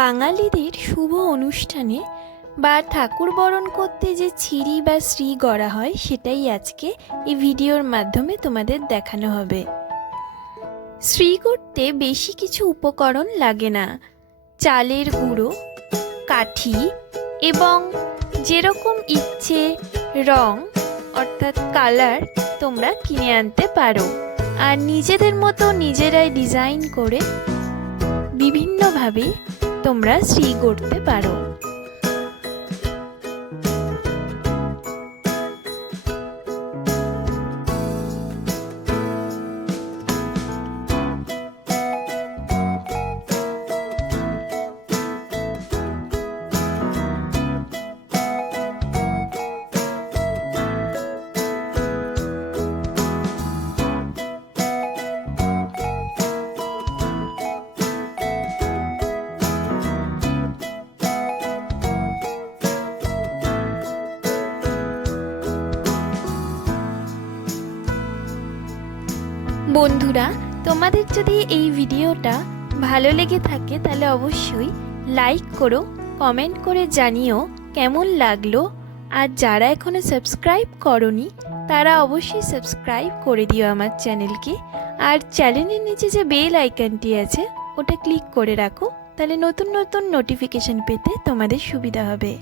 বাঙালিদের শুভ অনুষ্ঠানে বা ঠাকুর বরণ করতে যে ছিরি বা শ্রী গড়া হয় সেটাই আজকে এই ভিডিওর মাধ্যমে তোমাদের দেখানো হবে। শ্রী করতে বেশি কিছু উপকরণ লাগে না, চালের গুঁড়ো, কাঠি এবং যেরকম ইচ্ছে রং অর্থাৎ কালার তোমরা কিনে আনতে পারো, আর নিজেদের মতো নিজেরাই ডিজাইন করে বিভিন্নভাবে তোমরা শ্রী করতে পারো। বন্ধুরা, তোমাদের যদি এই ভিডিওটা ভালো লেগে থাকে তাহলে অবশ্যই লাইক করো, কমেন্ট করে জানিও কেমন লাগলো। আর যারা এখনো সাবস্ক্রাইব করনি তারা অবশ্যই সাবস্ক্রাইব করে দিও আমার চ্যানেলকে। আর চ্যানেলের নিচে যে বেল আইকনটি আছে ওটা ক্লিক করে রাখো, তাহলে নতুন নতুন নোটিফিকেশন পেতে তোমাদের সুবিধা হবে।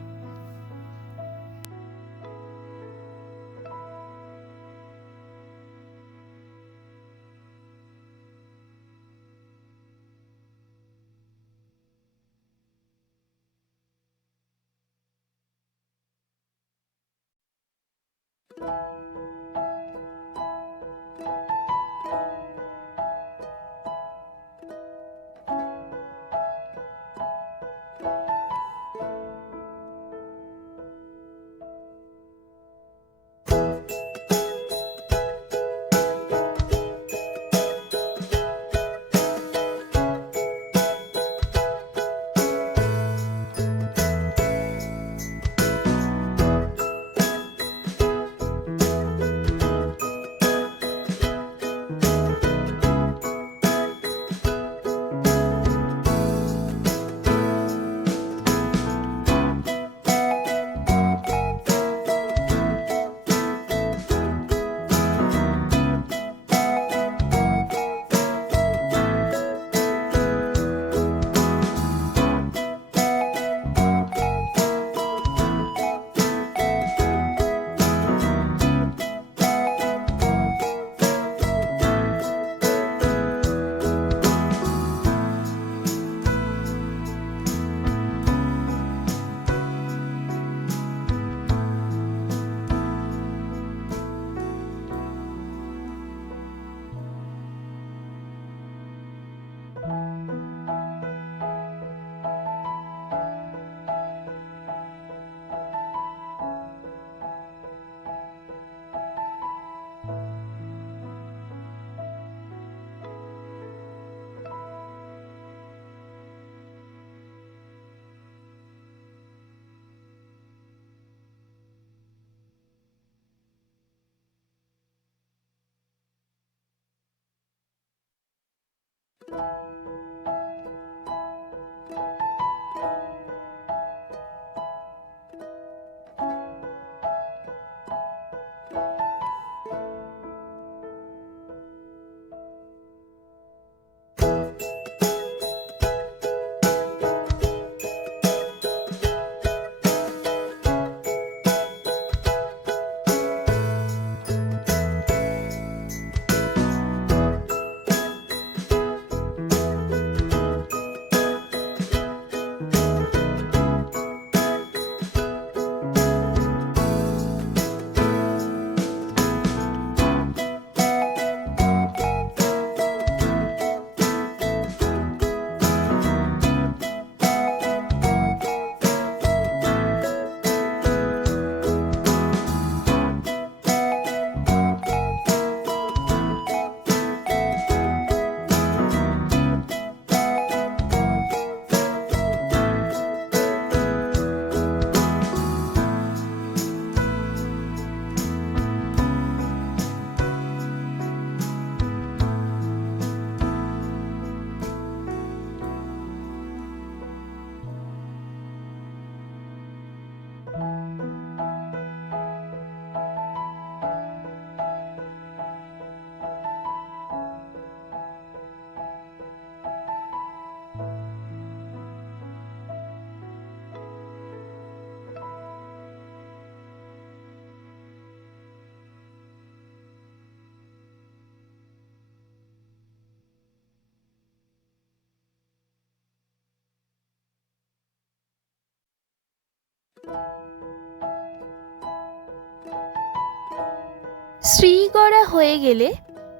শ্রী গড়া হয়ে গেলে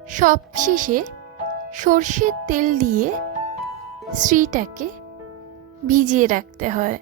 সবশেষে সর্ষের তেল দিয়ে শ্রীটাকে ভিজিয়ে রাখতে হয়।